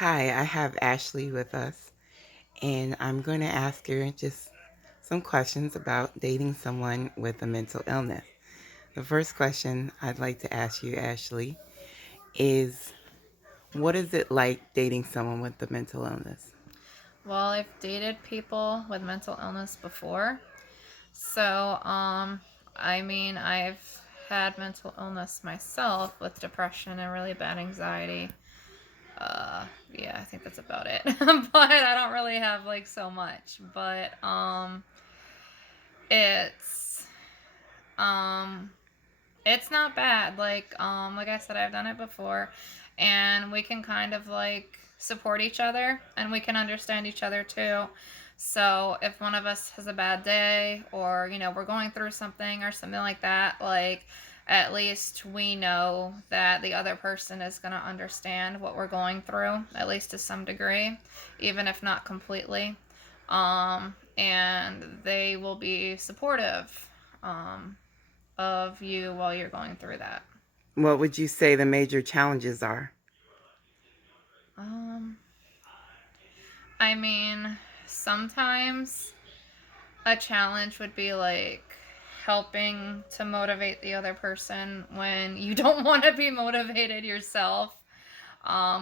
Hi, I have Ashley with us, and I'm going to ask her just some questions about dating someone with a mental illness. The first question I'd like to ask you, Ashley, is what is it like dating someone with a mental illness? Well, I've dated people with mental illness before. So, I've had mental illness myself with depression and really bad anxiety. Yeah, I think that's about it. But I don't really have like so much. But it's um it's not bad. Like I said, I've done it before, and we can kind of like support each other, and we can understand each other too. So if one of us has a bad day, or we're going through something or something like that, like at least we know that the other person is going to understand what we're going through, at least to some degree, even if not completely. And they will be supportive. Of you while you're going through that? What would you say the major challenges are? Um, I mean, sometimes a challenge would be like helping to motivate the other person when you don't want to be motivated yourself,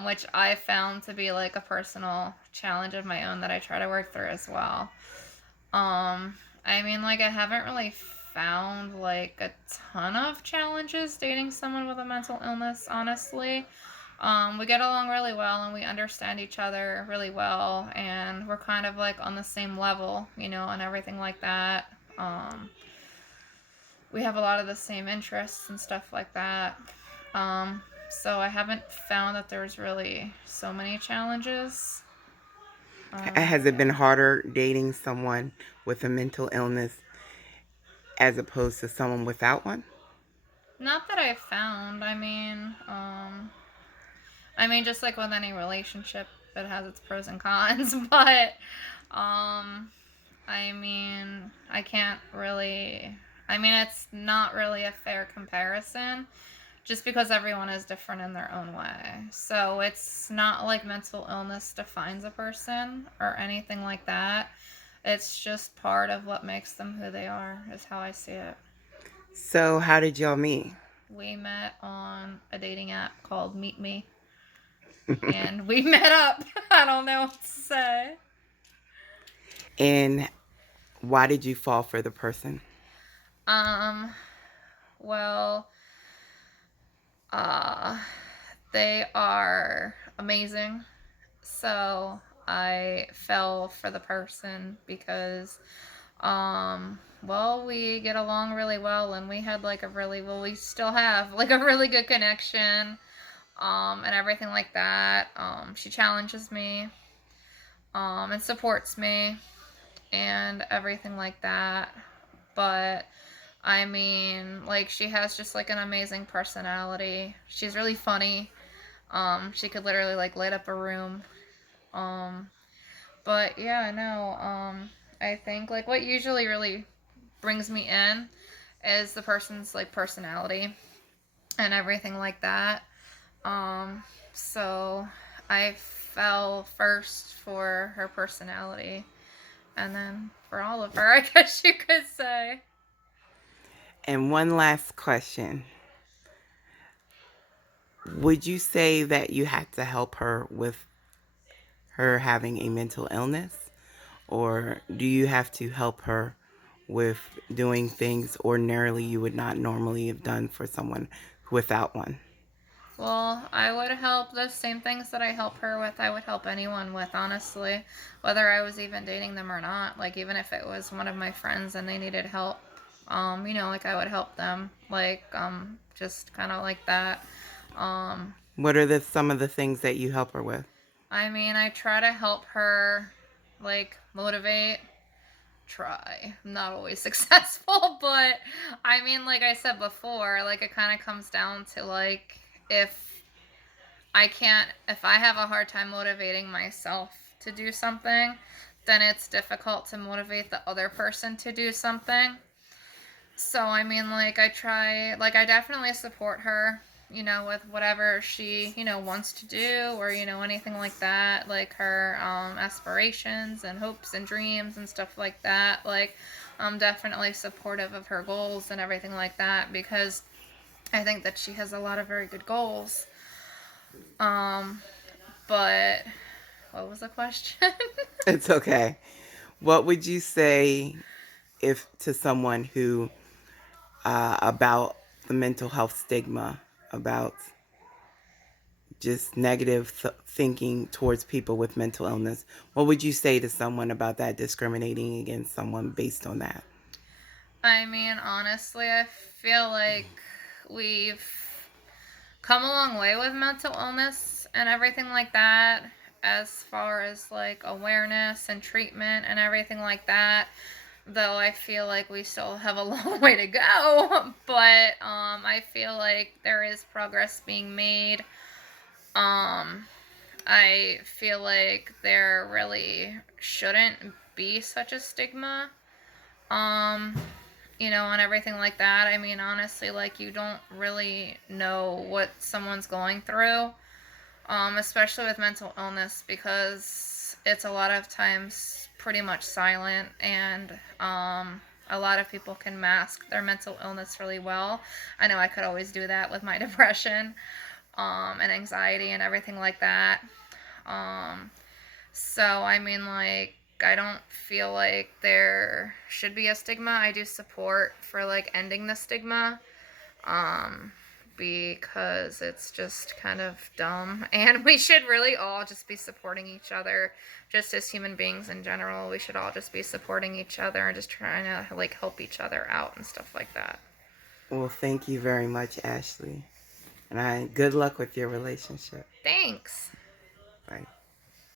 which I found to be like a personal challenge of my own that I try to work through as well. Like I haven't really found like a ton of challenges dating someone with a mental illness, honestly. We get along really well and we understand each other really well, and we're kind of like on the same level, and everything like that. We have a lot of the same interests and stuff like that. So I haven't found that there's really so many challenges. Has it been Yeah. harder dating someone with a mental illness as opposed to someone without one? Not that I've found. Just like with any relationship, it has its pros and cons. But, um, I can't really. It's not really a fair comparison just because everyone is different in their own way. So it's not like mental illness defines a person or anything like that. It's just part of what makes them who they are, is how I see it. So, how did y'all meet? We met on a dating app called Meet Me, and we met up. I don't know what to say. And why did you fall for the person? Um, well, uh, they are amazing. So I fell for the person because, we get along really well, and we had like a really, well, we still have like a really good connection, and everything like that. She challenges me, and supports me, and everything like that. But like she has just like an amazing personality. She's really funny. She could literally like light up a room. Um, but yeah, no. I think like what usually really brings me in is the person's like personality and everything like that. Um, so I fell first for her personality, and then for all of her, I guess you could say. And one last question. Would you say that you had to help her with her having a mental illness? Or do you have to help her with doing things ordinarily you would not normally have done for someone without one? Well, I would help the same things that I help her with, I would help anyone with, honestly. Whether I was even dating them or not. Like, even if it was one of my friends and they needed help, like I would help them. Just kind of like that. Um, What are some of the things that you help her with? I try to help her, like, motivate. Try. I'm not always successful, but like I said before, like, it kind of comes down to, like, if if I have a hard time motivating myself to do something, then it's difficult to motivate the other person to do something. So, like, I try, like, I definitely support her. with whatever she, wants to do, or, anything like that, like her aspirations and hopes and dreams and stuff like that. Like, I'm definitely supportive of her goals and everything like that, because I think that she has a lot of very good goals. Um, but what was the question? It's okay. What would you say if to someone who about the mental health stigma, about just negative thinking towards people with mental illness? What would you say to someone about that, discriminating against someone based on that? I mean, honestly, I feel like we've come a long way with mental illness and everything like that, as far as like awareness and treatment and everything like that. Though I feel like we still have a long way to go, but I feel like there is progress being made. Um, I feel like there really shouldn't be such a stigma. Um, and everything like that. I mean, honestly, like, you don't really know what someone's going through, especially with mental illness, because it's a lot of times pretty much silent, and a lot of people can mask their mental illness really well. I know I could always do that with my depression, and anxiety and everything like that. Um, so, I mean, like, I don't feel like there should be a stigma. I do support for, like, ending the stigma, um, because it's just kind of dumb. And we should really all just be supporting each other, just as human beings in general. We should all just be supporting each other and just trying to, like, help each other out and stuff like that. Well, thank you very much, Ashley. And good luck with your relationship. Thanks. Bye.